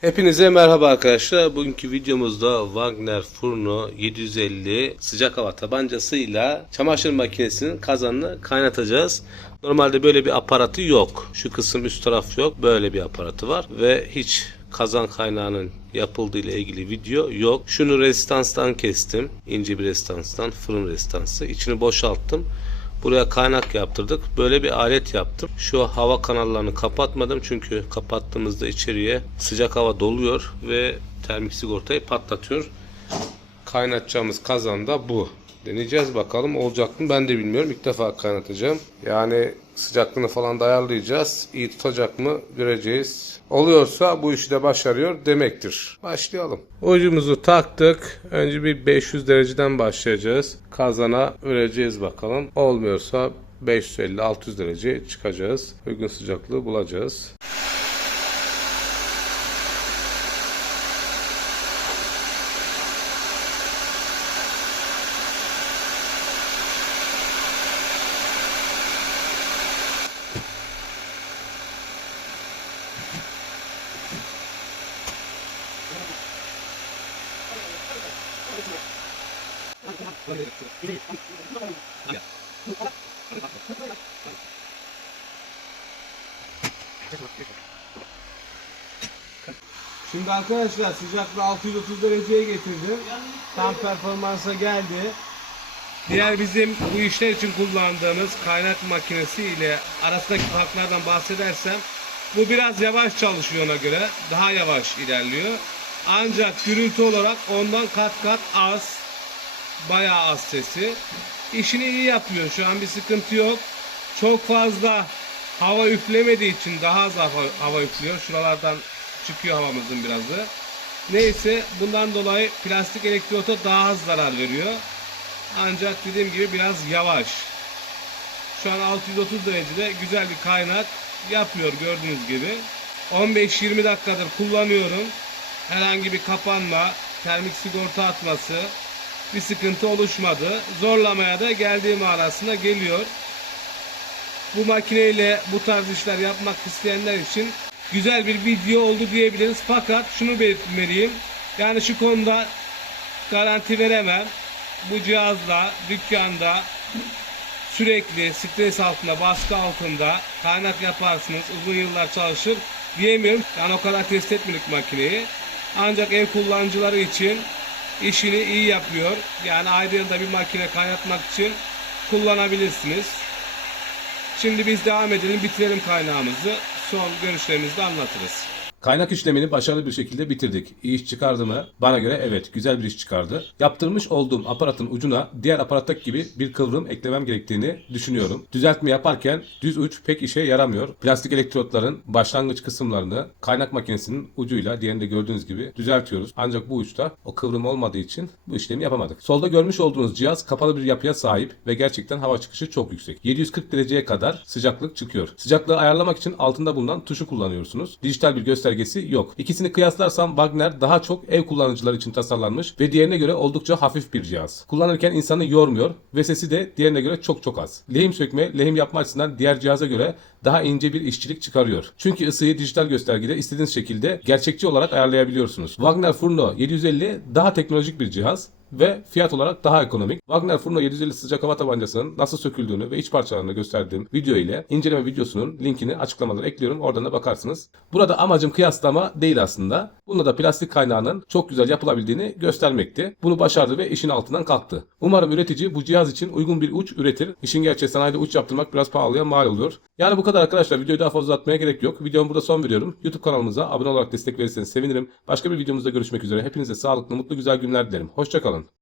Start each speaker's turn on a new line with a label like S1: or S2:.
S1: Hepinize merhaba arkadaşlar. Bugünkü videomuzda Wagner Furno 750 sıcak hava tabancasıyla çamaşır makinesinin kazanını kaynatacağız. Normalde böyle bir aparatı yok. Şu kısım üst taraf yok. Böyle bir aparatı var ve hiç kazan kaynağının yapıldığı ile ilgili video yok. Şunu rezistanstan kestim. ince bir rezistanstan fırın rezistansı. İçini boşalttım. Buraya kaynak yaptırdık. Böyle bir alet yaptım. Şu hava kanallarını kapatmadım çünkü kapattığımızda içeriye sıcak hava doluyor ve termik sigortayı patlatıyor. Kaynatacağımız kazan da bu. Deneyeceğiz bakalım olacak mı ben de bilmiyorum. İlk defa kaynatacağım. Yani sıcaklığını falan da ayarlayacağız. İyi tutacak mı göreceğiz. Oluyorsa bu işi de başarıyor demektir. Başlayalım. Ucumuzu taktık. Önce bir 500 dereceden başlayacağız. Kazana öreceğiz bakalım. Olmuyorsa 550-600 derece çıkacağız. Uygun sıcaklığı bulacağız. Şimdi arkadaşlar sıcaklığı 630 dereceye getirdim. Tam performansa geldi. Diğer bizim bu işler için kullandığımız kaynak makinesi ile arasındaki farklardan bahsedersem bu biraz yavaş çalışıyor ona göre. Daha yavaş ilerliyor. Ancak gürültü olarak ondan kat kat az. Bayağı az sesi. İşini iyi yapıyor. Şu an bir sıkıntı yok. Çok fazla hava üflemediği için daha az hava, hava üflüyor. Şuralardan çıkıyor havamızın birazı. Neyse bundan dolayı plastik elektrota daha az zarar veriyor. Ancak dediğim gibi biraz yavaş. Şu an 630 derecede güzel bir kaynak yapıyor gördüğünüz gibi. 15-20 dakikadır kullanıyorum. Herhangi bir kapanma, termik sigorta atması bir sıkıntı oluşmadı. Zorlamaya da geldiğim arasında geliyor. Bu makineyle bu tarz işler yapmak isteyenler için güzel bir video oldu diyebiliriz. Fakat şunu belirtmeliyim. Yani şu konuda garanti veremem. Bu cihazla dükkanda sürekli stres altında, baskı altında kaynak yaparsınız, uzun yıllar çalışır diyemiyorum. Yani o kadar test etmedik makineyi. Ancak ev kullanıcıları için işini iyi yapıyor. Yani ayda yılda bir makine kaynatmak için kullanabilirsiniz. Şimdi biz devam edelim, bitirelim kaynağımızı. Son görüşlerimizi anlatırız.
S2: Kaynak işlemini başarılı bir şekilde bitirdik. İyi iş çıkardı mı? Bana göre evet güzel bir iş çıkardı. Yaptırmış olduğum aparatın ucuna diğer aparattaki gibi bir kıvrım eklemem gerektiğini düşünüyorum. Düzeltme yaparken düz uç pek işe yaramıyor. Plastik elektrotların başlangıç kısımlarını kaynak makinesinin ucuyla diğerinde gördüğünüz gibi düzeltiyoruz. Ancak bu uçta o kıvrım olmadığı için bu işlemi yapamadık. Solda görmüş olduğunuz cihaz kapalı bir yapıya sahip ve gerçekten hava çıkışı çok yüksek. 740 dereceye kadar sıcaklık çıkıyor. Sıcaklığı ayarlamak için altında bulunan tuşu kullanıyorsunuz. Dijital bir göstergesi yok. İkisini kıyaslarsam Wagner daha çok ev kullanıcıları için tasarlanmış ve diğerine göre oldukça hafif bir cihaz. Kullanırken insanı yormuyor ve sesi de diğerine göre çok çok az. Lehim sökme, lehim yapma açısından diğer cihaza göre daha ince bir işçilik çıkarıyor. Çünkü ısıyı dijital göstergede istediğiniz şekilde gerçekçi olarak ayarlayabiliyorsunuz. Wagner Furno 750 daha teknolojik bir cihaz ve fiyat olarak daha ekonomik. Wagner Furno 750 sıcak hava tabancasının nasıl söküldüğünü ve iç parçalarını gösterdiğim video ile inceleme videosunun linkini açıklamalara ekliyorum. Oradan da bakarsınız. Burada amacım kıyaslama değil aslında. Bunda da plastik kaynağının çok güzel yapılabildiğini göstermekti. Bunu başardı ve işin altından kalktı. Umarım üretici bu cihaz için uygun bir uç üretir. İşin gerçeği sanayide uç yaptırmak biraz pahalıya mal oluyor. Yani bu kadar arkadaşlar. Videoyu daha fazla uzatmaya gerek yok. Videomu burada son veriyorum. YouTube kanalımıza abone olarak destek verirseniz sevinirim. Başka bir videomuzda görüşmek üzere. Hepinize sağlıklı, mutlu, güzel günler dilerim. Hoşçakalın.